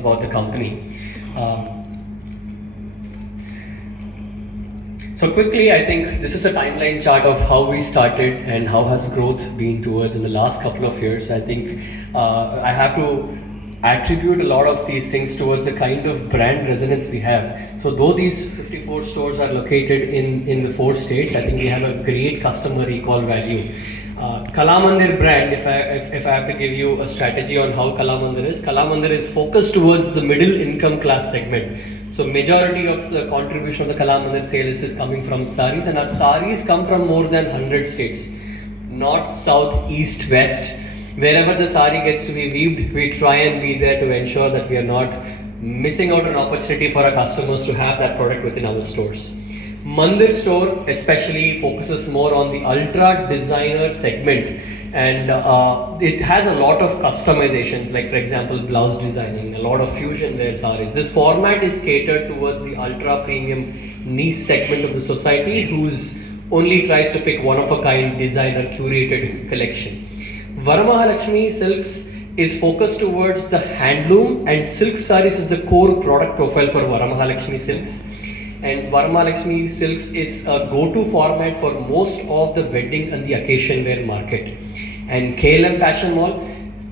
about the company. Um, So quickly, I think this is a timeline chart of how we started and how has growth been towards in the last couple of years. I think I have to attribute a lot of these things towards the kind of brand resonance we have. So though these 54 stores are located in the 4 states, I think we have a great customer recall value. Kalamandir brand, if I have to give you a strategy on how Kalamandir is focused towards the middle income class segment. So majority of the contribution of the Kalamandir sales is coming from saris, and our saris come from more than 100 states. North, south, east, west. Wherever the sari gets to be weaved, we try and be there to ensure that we are not missing out an opportunity for our customers to have that product within our stores. Mandir store especially focuses more on the ultra designer segment, and it has a lot of customizations, like for example blouse designing, a lot of fusion wear sarees. This format is catered towards the ultra premium niche segment of the society who's only tries to pick one of a kind designer curated collection. Varamahalakshmi Silks is focused towards the handloom, and silk sarees is the core product profile for Varamahalakshmi Silks. And Varamahalakshmi Silks is a go-to format for most of the wedding and the occasion wear market. And KLM Fashion Mall,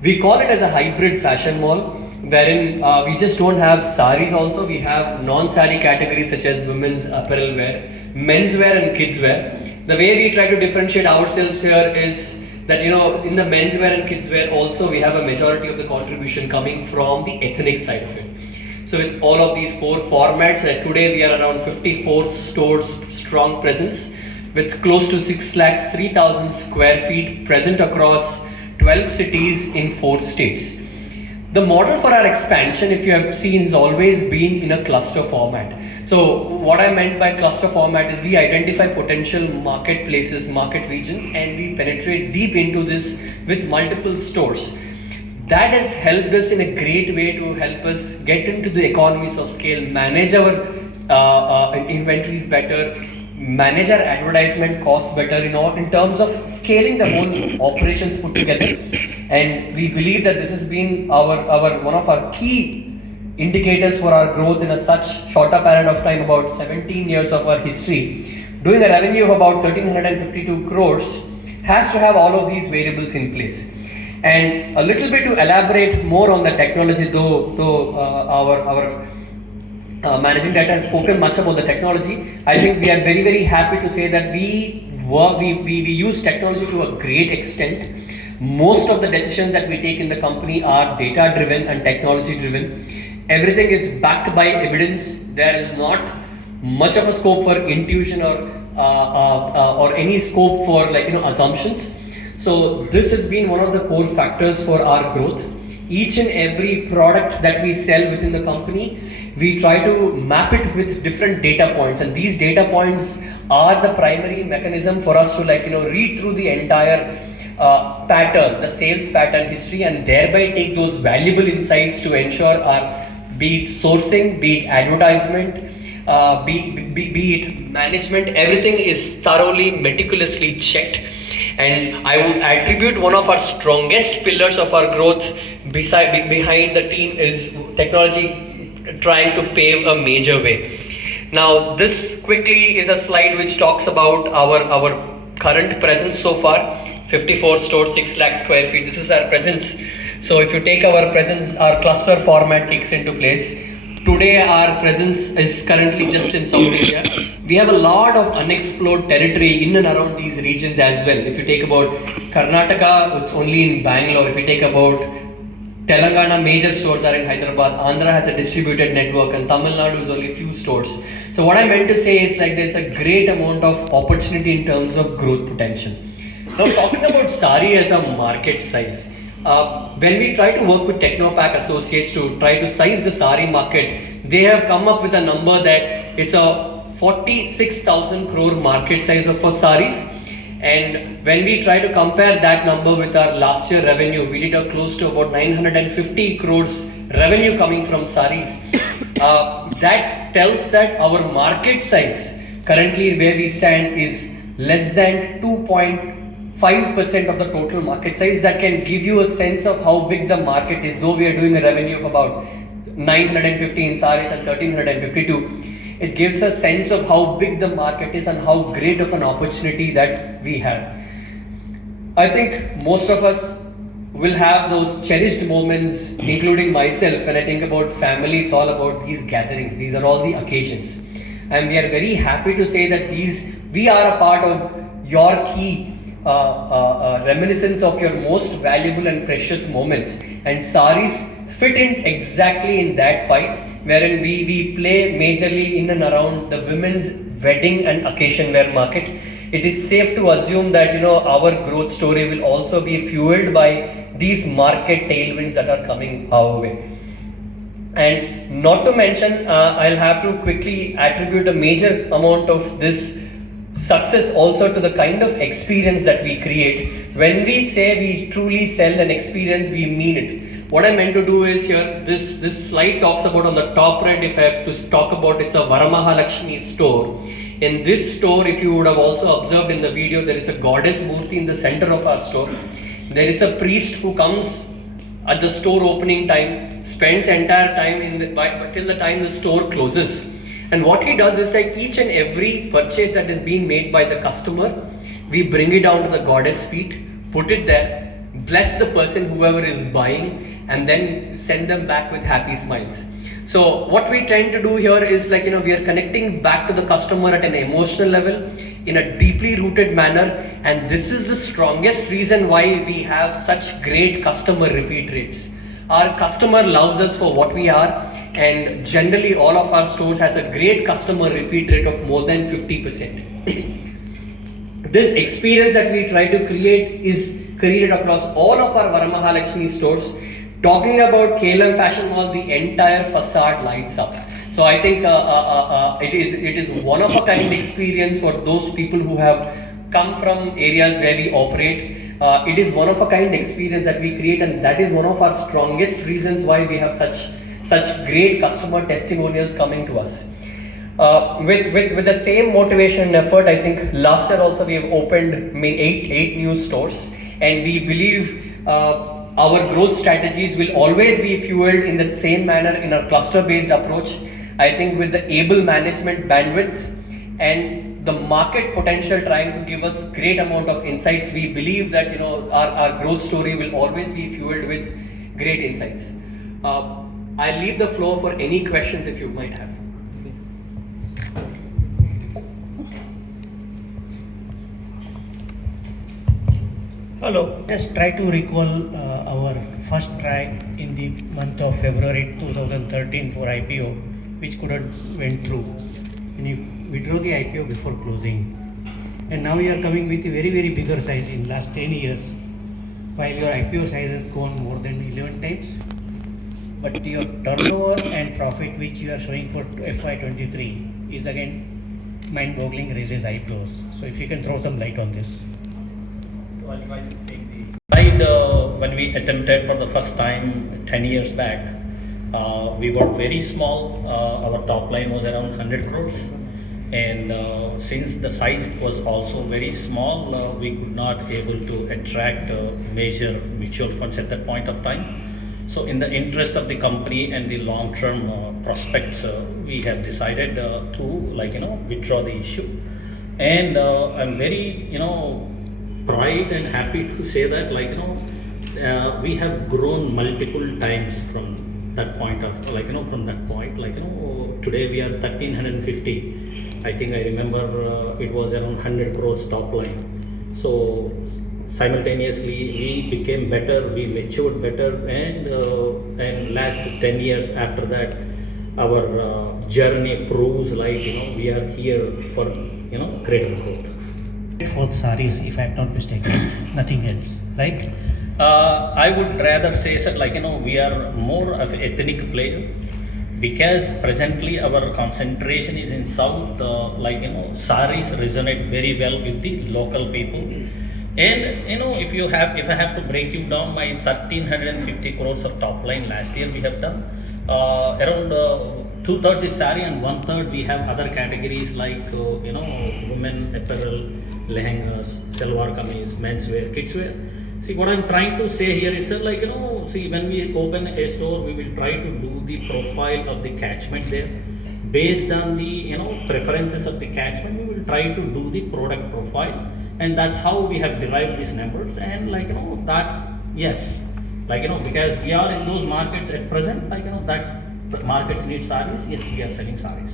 we call it as a hybrid fashion mall, wherein we just don't have saris also, we have non-sari categories such as women's apparel wear, men's wear and kids wear. The way we try to differentiate ourselves here is that, you know, in the men's wear and kids wear also we have a majority of the contribution coming from the ethnic side of it. So with all of these 4 formats, today we are around 54 stores strong presence with close to 6,03,000 square feet present across 12 cities in 4 states. The model for our expansion, if you have seen, has always been in a cluster format. So what I meant by cluster format is we identify potential marketplaces, market regions, and we penetrate deep into this with multiple stores. That has helped us in a great way to help us get into the economies of scale, manage our inventories better, manage our advertisement costs better, in terms of scaling the whole operations put together. And we believe that this has been our one of our key indicators for our growth in a such shorter period of time, about 17 years of our history. Doing a revenue of about 1352 crores has to have all of these variables in place. And a little bit to elaborate more on the technology, though our managing director has spoken much about the technology, I think we are very, very happy to say that we use technology to a great extent. Most of the decisions that we take in the company are data driven and technology driven. Everything is backed by evidence. There is not much of a scope for intuition or any scope for assumptions. So this has been one of the core factors for our growth. Each and every product that we sell within the company, we try to map it with different data points, and these data points are the primary mechanism for us to read through the entire pattern, the sales pattern history, and thereby take those valuable insights to ensure our, be it sourcing, be it advertisement, be it management, everything is thoroughly meticulously checked. And I would attribute one of our strongest pillars of our growth behind the team is technology trying to pave a major way. Now this quickly is a slide which talks about our current presence so far. 54 stores, 6 lakh square feet. This is our presence. So if you take our presence, our cluster format kicks into place. Today our presence is currently just in South India. We have a lot of unexplored territory in and around these regions as well. If you take about Karnataka, it's only in Bangalore. If you take about Telangana, major stores are in Hyderabad. Andhra has a distributed network, and Tamil Nadu is only a few stores. So what I meant to say is there's a great amount of opportunity in terms of growth potential. Now talking about sari as a market size, when we try to work with Technopack Associates to try to size the sari market, they have come up with a number that it's a 46,000 crore market size for saris. And when we try to compare that number with our last year revenue, we did a close to about 950 crores revenue coming from saris. That tells that our market size currently where we stand is less than 2.5% of the total market size. That can give you a sense of how big the market is, though we are doing a revenue of about 950 in saris and 1352, it gives a sense of how big the market is and how great of an opportunity that we have. I think most of us will have those cherished moments, including myself. When I think about family, it's all about these gatherings. These are all the occasions. And we are very happy to say that we are a part of your key reminiscence of your most valuable and precious moments. And saris fit in exactly in that pie, wherein we play majorly in and around the women's wedding and occasion wear market. It is safe to assume that our growth story will also be fueled by these market tailwinds that are coming our way. And not to mention, I'll have to quickly attribute a major amount of this success also to the kind of experience that we create. When we say we truly sell an experience, we mean it. What I meant to do is here, this slide talks about on the top right, if I have to talk about, it's a Varamahalakshmi store. In this store, if you would have also observed in the video, there is a goddess murti in the center of our store. There is a priest who comes at the store opening time, spends entire time till the time the store closes. And what he does is like each and every purchase that is being made by the customer, we bring it down to the goddess feet, put it there, bless the person, whoever is buying, and then send them back with happy smiles. So what we tend to do here is we are connecting back to the customer at an emotional level in a deeply rooted manner, and this is the strongest reason why we have such great customer repeat rates. Our customer loves us for what we are, and generally all of our stores has a great customer repeat rate of more than 50%. This experience that we try to create is created across all of our Varamahalakshmi stores. Talking about KLM Fashion Mall, the entire facade lights up. So I think it is one of a kind experience for those people who have come from areas where we operate. It is one of a kind experience that we create, and that is one of our strongest reasons why we have such great customer testimonials coming to us. With the same motivation and effort, I think last year also we have opened eight new stores, and we believe our growth strategies will always be fueled in that same manner in our cluster-based approach. I think with the able management bandwidth and the market potential trying to give us great amount of insights, we believe that our growth story will always be fueled with great insights. I'll leave the floor for any questions if you might have. Hello. Just try to recall our first try in the month of February 2013 for IPO, which could have went through. And you withdraw the IPO before closing. And now you are coming with a very, very bigger size in last 10 years, while your IPO size has gone more than 11 times. But your turnover and profit which you are showing for FY23 is again mind-boggling, raises eyebrows. So if you can throw some light on this. I'll try to take the slide. When we attempted for the first time 10 years back, we were very small. Our top line was around 100 crores, and since the size was also very small, we could not able to attract major mutual funds at that point of time. So in the interest of the company and the long-term prospects, we have decided to withdraw the issue. And I'm very pride and happy to say that we have grown multiple times from that point of today we are 1350. I think I remember it was around 100 crores top line. So simultaneously we became better, we matured better, and last 10 years after that our journey proves we are here for greater growth. For saris, if I am not mistaken, nothing else, right? I would rather say that we are more of an ethnic player, because presently our concentration is in south. Saris resonate very well with the local people. And if I have to break you down, my 1350 crores of top line last year we have done around 2/3 is sari and 1/3 we have other categories like women apparel, lehengas, salwar kameez, menswear, kidswear, See, what I'm trying to say here is like, see, when we open a store, we will try to do the profile of the catchment there. Based on the, preferences of the catchment, we will try to do the product profile. And that's how we have derived these numbers. And like, that, yes, like, because we are in those markets at present, like, that markets need sarees, yes, we are selling sarees.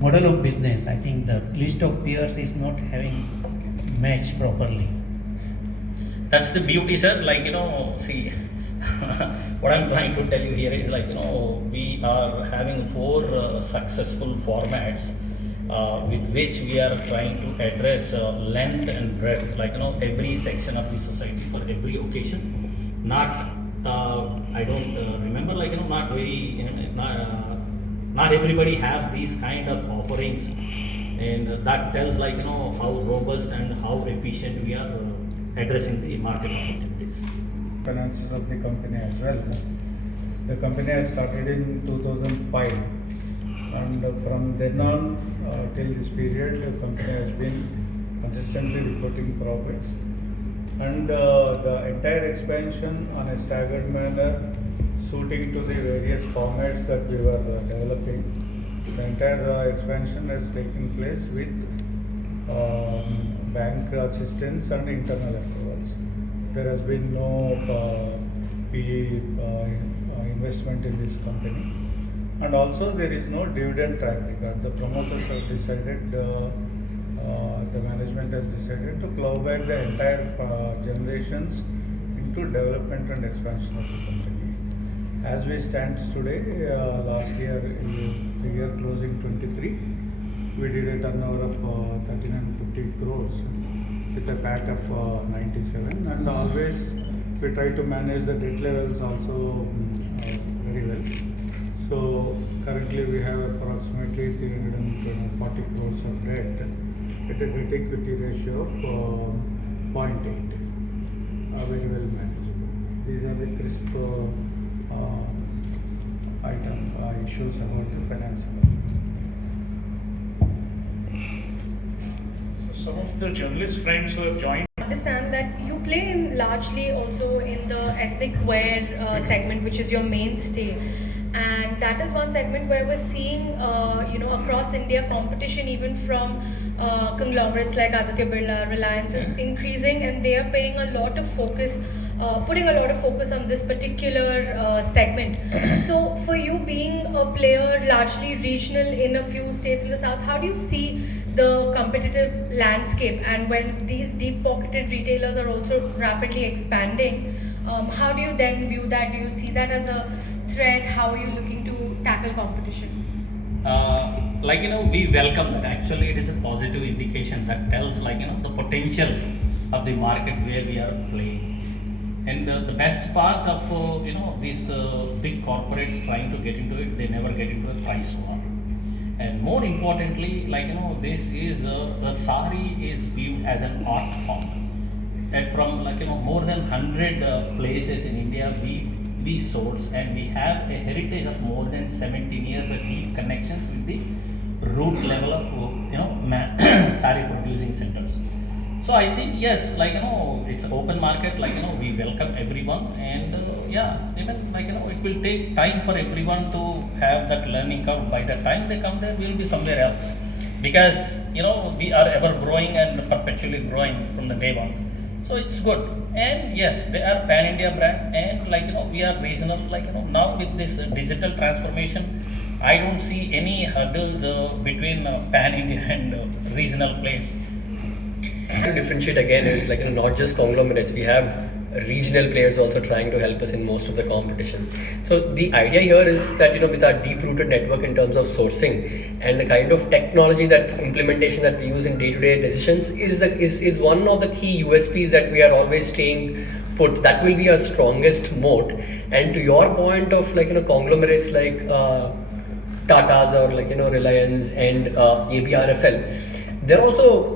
Model of business, I think the list of peers is not having matched properly. That's the beauty, sir. Like, see, what I'm trying to tell you here is like, we are having 4 successful formats with which we are trying to address length and breadth, like, every section of the society for every occasion. Not, I don't remember, like, not very, not everybody have these kind of offerings, and that tells like, how robust and how efficient we are addressing the market opportunities. Finances of the company as well. The company has started in 2005, and from then on till this period, the company has been consistently reporting profits. And the entire expansion on a staggered manner, suiting to the various formats that we were developing. The entire expansion has taken place with bank assistance and internal approvals. There has been no PE investment in this company, and also there is no dividend track record. The promoters have decided, the management has decided to plow back the entire generations into development and expansion of the company. As we stand today, last year, the year closing 23, we did a turnover of 1,350 crores with a PAT of 97, and always we try to manage the debt levels also very well. So currently we have approximately 340 crores of debt at a debt equity ratio of 0.8, very well manageable. These are the crisp issues about the finance. Some of the journalist friends who have joined Understand that you play in largely also in the ethnic wear segment, which is your mainstay, and that is one segment where we're seeing across India competition even from conglomerates like Aditya Birla, Reliance is increasing, and they are paying a lot of focus, putting a lot of focus on this particular segment. So for you being a player largely regional in a few states in the south, how do you see the competitive landscape, and when these deep-pocketed retailers are also rapidly expanding, how do you then view that? Do you see that as a threat? How are you looking to tackle competition? We welcome that. Actually, it is a positive indication that tells the potential of the market where we are playing. And the best part of these big corporates trying to get into it, they never get into a price war. And more importantly, this is a sari is viewed as an art form. And from more than 100 places in India, we source, and we have a heritage of more than 17 years of deep connections with the root level of sari producing centers. So I think yes, it's an open market. We welcome everyone, and even it will take time for everyone to have that learning curve. By the time they come there, we'll be somewhere else, because we are ever growing and perpetually growing from the day one. So it's good. And yes, they are pan India brand, and we are regional. Now with this digital transformation, I don't see any hurdles between pan India and regional players. To differentiate again is not just conglomerates, we have regional players also trying to help us in most of the competition. So the idea here is that with our deep rooted network in terms of sourcing and the kind of technology that implementation that we use in day-to-day decisions is one of the key USPs that we are always staying put. That will be our strongest moat. And to your point of conglomerates like Tatas or Reliance and ABRFL, they're also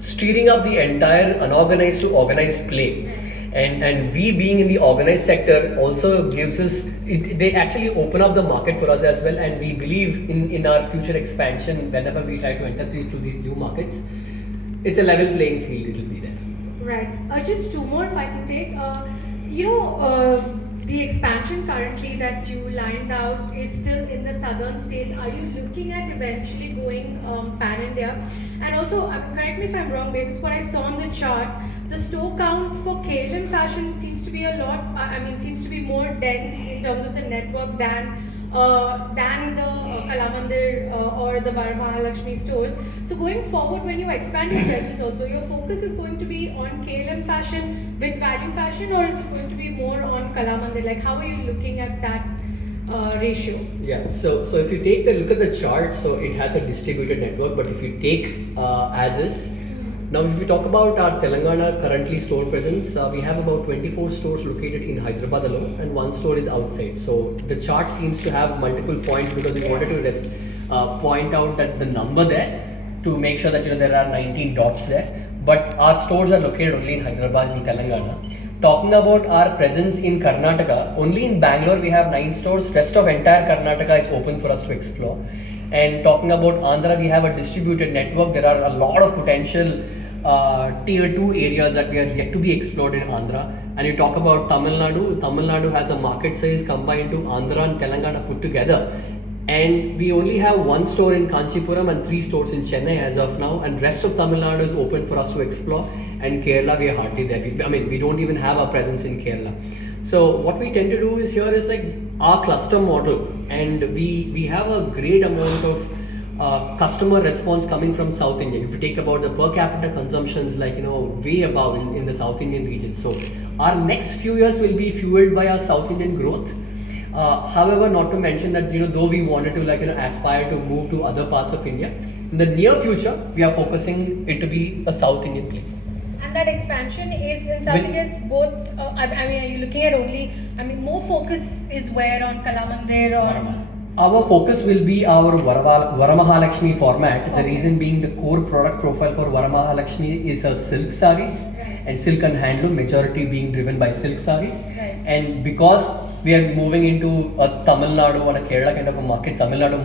steering up the entire unorganized to organized play, and we being in the organized sector also gives us they actually open up the market for us as well, and we believe in our future expansion. Whenever we try to enter these new markets, it's a level playing field, it will be there. Right. Just two more if I can take. The expansion currently that you lined out is still in the southern states. Are you looking at eventually going pan-India? And also, correct me if I'm wrong, based on what I saw on the chart, the store count for KLM Fashion seems to be a lot, seems to be more dense in terms of the network than the Kalamandir or the Varamahalakshmi stores. So going forward, when you expand your presence also, your focus is going to be on KLM Fashion with value fashion, or is it going to be more on Kalamandir? Like, how are you looking at that ratio? Yeah, so if you take the look at the chart, so it has a distributed network, but if you take as is, now if we talk about our Telangana currently store presence, we have about 24 stores located in Hyderabad alone and one store is outside. So the chart seems to have multiple points because we wanted to just point out that the number there to make sure that there are 19 dots there. But our stores are located only in Hyderabad in Telangana. Talking about our presence in Karnataka, only in Bangalore we have 9 stores, rest of entire Karnataka is open for us to explore. And talking about Andhra, we have a distributed network. There are a lot of potential tier 2 areas that we are yet to be explored in Andhra. And you talk about Tamil Nadu has a market size combined to Andhra and Telangana put together. And we only have 1 store in Kanchipuram and 3 stores in Chennai as of now. And rest of Tamil Nadu is open for us to explore. And Kerala, we are hardly there. We don't even have a presence in Kerala. So what we tend to do is here is like our cluster model, and we have a great amount of customer response coming from South India. If you take about the per capita consumptions, like way above in the South Indian region. So our next few years will be fueled by our South Indian growth. However, not to mention that though we wanted to aspire to move to other parts of India, in the near future we are focusing it to be a South Indian play. And that expansion is in South India is both, are you looking at only, more focus is where on Kalamandir or? Our focus will be our Varamahalakshmi format. Okay. The reason being the core product profile for Varamahalakshmi is silk sarees, Right. and silk and handloom, majority being driven by silk sarees. Right. And because we are moving into a Tamil Nadu or a Kerala kind of a market, Tamil Nadu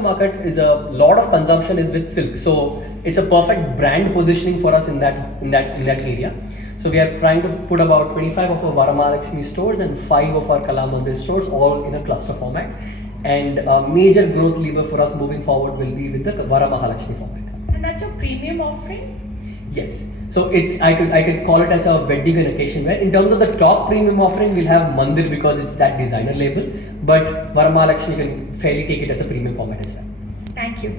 market is a lot of consumption is with silk. So it's a perfect brand positioning for us in that area. So we are trying to put about 25 of our Varamahalakshmi stores and 5 of our Kalamandir stores all in a cluster format. And a major growth lever for us moving forward will be with the Varamahalakshmi format. And that's your premium offering? Yes. So I could call it as a wedding and occasion wear. In terms of the top premium offering, we'll have Mandir because it's that designer label. But Varamahalakshmi can fairly take it as a premium format as well. Thank you.